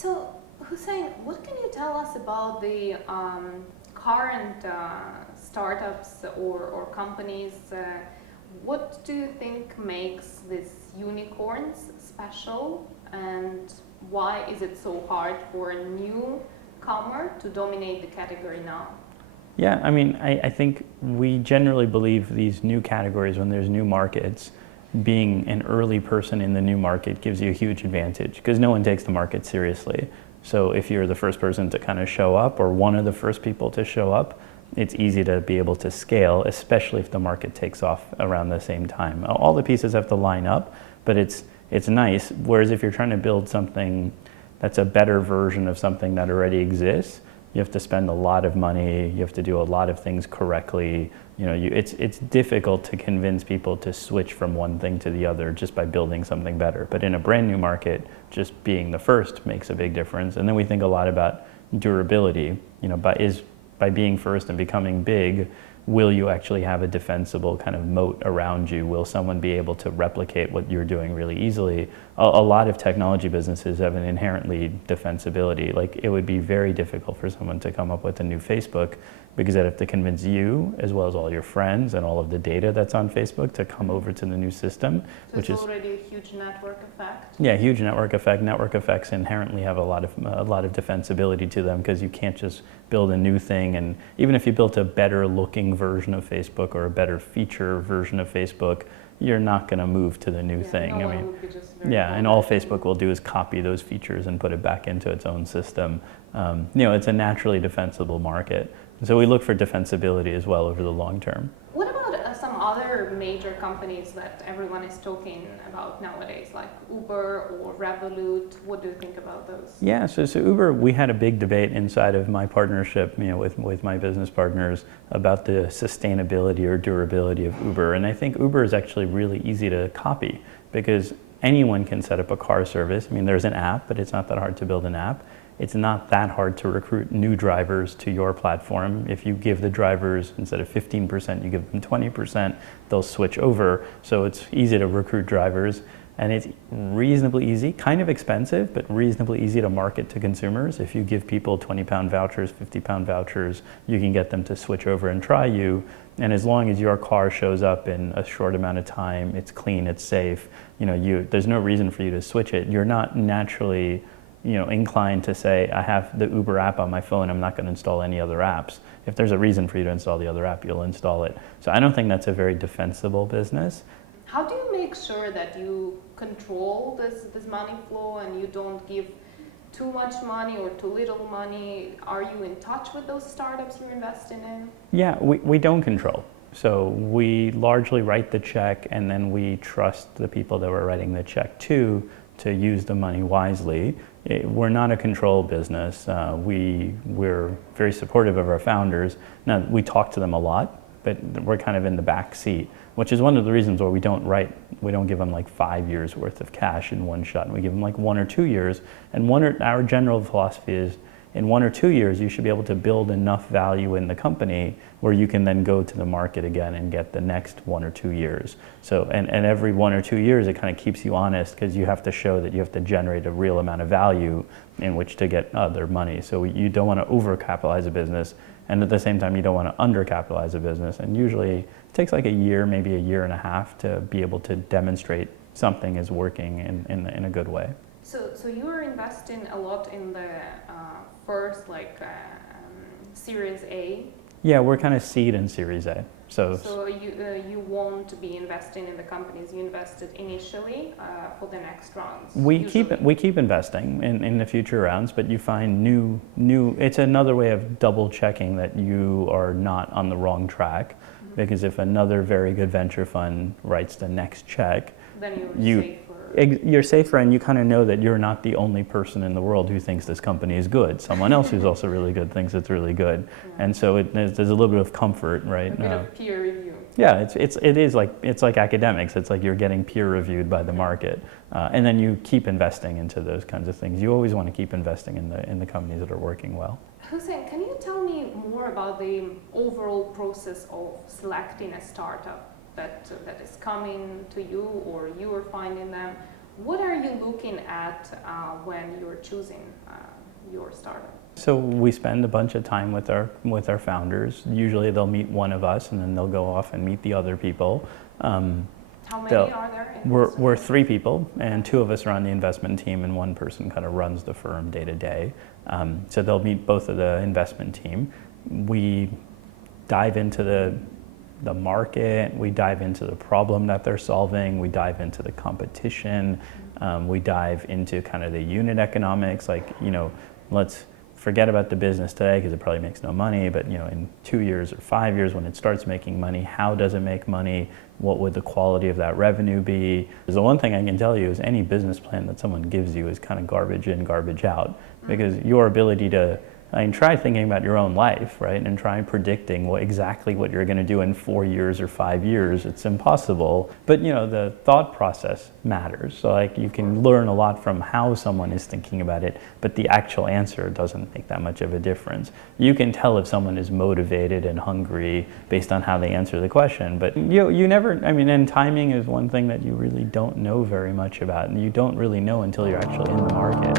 So, Hussein, what can you tell us about the current startups or companies? What do you think makes these unicorns special, and why is it so hard for a newcomer to dominate the category now? Yeah, I mean, I think we generally believe these new categories, when there's new markets, being an early person in the new market gives you a huge advantage because no one takes the market seriously. So if you're the first person to kind of show up or one of the first people to show up, it's easy to be able to scale, especially if the market takes off around the same time. All the pieces have to line up, but it's nice. Whereas if you're trying to build something that's a better version of something that already exists, you have to spend a lot of money, you have to do a lot of things correctly. It's difficult to convince people to switch from one thing to the other just by building something better. But in a brand new market, just being the first makes a big difference. And then we think a lot about durability. By being first and becoming big, will you actually have a defensible kind of moat around you? Will someone be able to replicate what you're doing really easily? A lot of technology businesses have an inherently defensibility. Like, it would be very difficult for someone to come up with a new Facebook because they'd have to convince you, as well as all your friends and all of the data that's on Facebook, to come over to the new system. So which is already a huge network effect. Yeah, huge network effect. Network effects inherently have a lot of defensibility to them because you can't just build a new thing. And even if you built a better looking version of Facebook or a better feature version of Facebook, you're not going to move to the new thing. No, would be just and all Facebook will do is copy those features and put it back into its own system. It's a naturally defensible market. So we look for defensibility as well over the long term. What about some other major companies that everyone is talking about nowadays, like Uber or Revolut? What do you think about those? Yeah, so Uber, we had a big debate inside of my partnership, with my business partners about the sustainability or durability of Uber. And I think Uber is actually really easy to copy because anyone can set up a car service. I mean, there's an app, but it's not that hard to build an app. It's not that hard to recruit new drivers to your platform. If you give the drivers, instead of 15%, you give them 20%, they'll switch over. So it's easy to recruit drivers, and it's reasonably easy, kind of expensive, but reasonably easy to market to consumers. If you give people 20-pound vouchers, 50-pound vouchers, you can get them to switch over and try you. And as long as your car shows up in a short amount of time, it's clean, it's safe, there's no reason for you to switch it. You're not naturally inclined to say, I have the Uber app on my phone, I'm not going to install any other apps. If there's a reason for you to install the other app, you'll install it. So I don't think that's a very defensible business. How do you make sure that you control this money flow and you don't give too much money or too little money? Are you in touch with those startups you're investing in? Yeah, we don't control. So we largely write the check, and then we trust the people that we're writing the check to use the money wisely. We're not a control business. We're very supportive of our founders. Now, we talk to them a lot, but we're kind of in the back seat, which is one of the reasons why we don't give them like 5 years worth of cash in one shot. We give them like 1 or 2 years. And our general philosophy is, in 1 or 2 years, you should be able to build enough value in the company where you can then go to the market again and get the next 1 or 2 years. So, and every 1 or 2 years, it kind of keeps you honest because you have to show that you have to generate a real amount of value in which to get other money. So you don't want to overcapitalize a business, and at the same time, you don't want to undercapitalize a business. And usually, it takes like a year, maybe a year and a half to be able to demonstrate something is working in a good way. So you are investing a lot in the first Series A. Yeah, we're kind of seed and Series A. So you won't be investing in the companies you invested initially for the next rounds. We keep investing in the future rounds, but you find new. It's another way of double checking that you are not on the wrong track, because if another very good venture fund writes the next check, then you're safer, and you kind of know that you're not the only person in the world who thinks this company is good. Someone else who's also really good thinks it's really good, and so there's a little bit of comfort, right? A bit of peer review. Yeah, it's like academics. It's like you're getting peer reviewed by the market, and then you keep investing into those kinds of things. You always want to keep investing in the companies that are working well. Hussein, can you tell me more about the overall process of selecting a startup that is coming to you, or you are finding them? What are you looking at when you're choosing your startup? So we spend a bunch of time with our founders. Usually they'll meet one of us and then they'll go off and meet the other people. How many are there? We're 3 people, and 2 of us are on the investment team, and 1 person kind of runs the firm day to day. So they'll meet both of the investment team. We dive into the market, we dive into the problem that they're solving, we dive into the competition, we dive into kind of the unit economics, like, you know, let's forget about the business today because it probably makes no money, but, you know, in 2 years or 5 years when it starts making money, how does it make money? What would the quality of that revenue be? The one thing I can tell you is any business plan that someone gives you is kind of garbage in, garbage out, because your ability to, I mean, try thinking about your own life, right? And try predicting exactly what you're going to do in 4 years or 5 years. It's impossible. But, you know, the thought process matters. So, like, you can learn a lot from how someone is thinking about it, but the actual answer doesn't make that much of a difference. You can tell if someone is motivated and hungry based on how they answer the question, but you never, I mean, and timing is one thing that you really don't know very much about, and you don't really know until you're actually in the market.